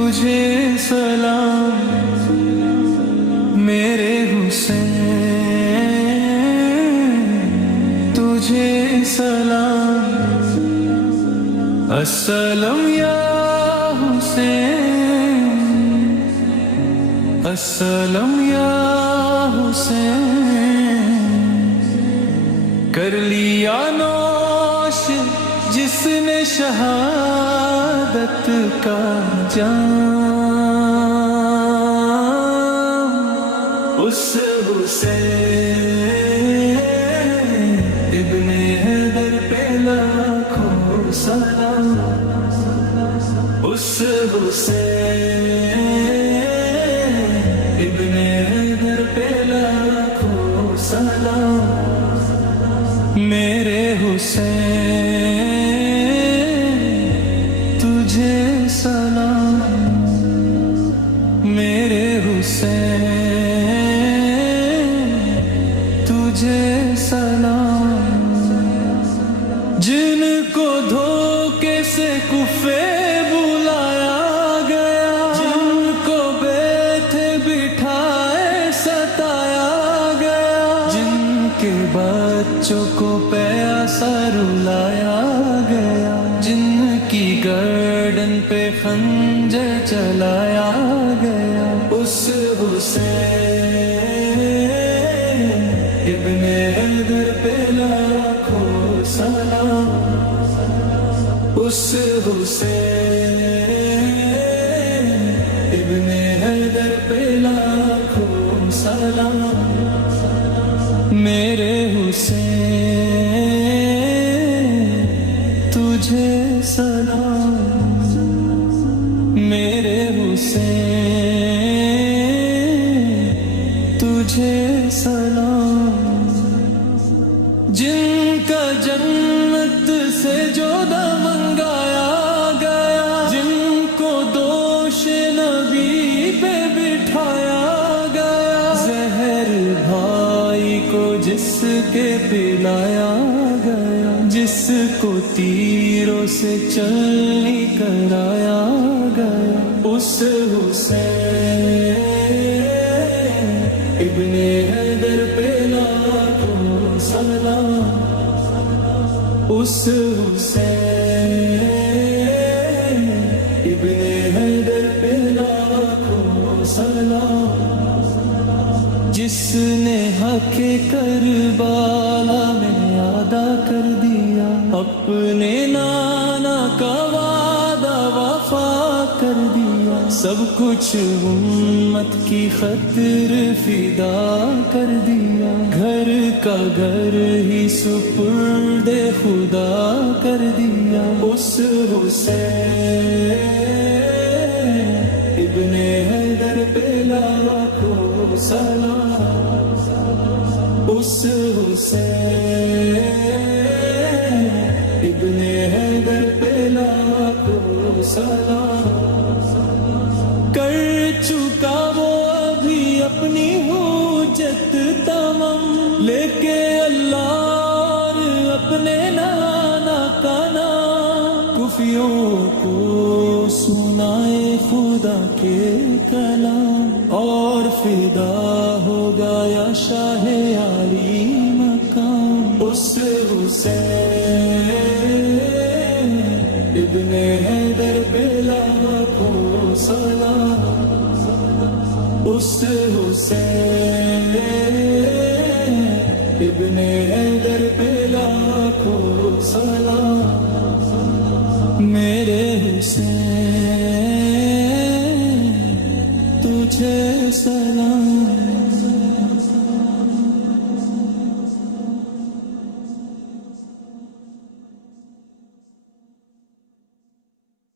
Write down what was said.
تجھے سلام میرے حسین، تجھے سلام، السلام یا حسین، السلام یا حسین، کر لیا نوش جس نے شہادت کا جام، اس حسین ابن حیدر پہ لاکھوں سلام، اس حسین ابن حیدر پہ لاکھوں سلام، میرے حسین تجھے سلام، میرے حسین تجھے سلام، جن کو دھوکے سے کفے بلایا گیا، جن کو بیٹھ بٹھائے ستایا گیا، جن کے بچوں کو پیاسا رلایا گیا، جن کی گردن پہ خنجر چلایا گیا، اس حسین ابن حیدر پہ لاکھوں سلام، اس حسین ابن حیدر پہ لاکھوں سلام، میرے حسین تجھے سلام، میرے حسین تجھے سلام، جن کا جنت سے جودا منگایا گیا، جن کو دوش نبی پہ بٹھایا گیا، زہر بھائی کو جس کے پلایا گیا، جس کو تیروں سے چلنی کرایا گیا، اس حسین ابن حیدر پہ لاکھوں سلام، اس حسین ابن حیدر پہ لاکھوں سلام، جس نے حق کربلا میں ادا کر دیا، اپنے نانا کا وعدہ وفا کر دیا، سب کچھ امت کی خاطر فدا کر دیا، گھر کا گھر ہی سپرد خدا کر دیا، اس حسین ابن حیدر پہ لاکھوں سلام، اس حسین ابن حیدر پہ لاکھوں سلام، کر چکا وہ ابھی اپنی حجت تمام، لے کے اللہ اور اپنے نانا کا نام، کفیوں کو سنائے خدا کے کلام، اور فدا ہوگا یا شاہ عالی مقام، اس حسین ابن حیدر پہ لاکھوں سلام، اس حسین ابن حیدر پہ لاکھوں سلام، میرے حسین تجھے سلام۔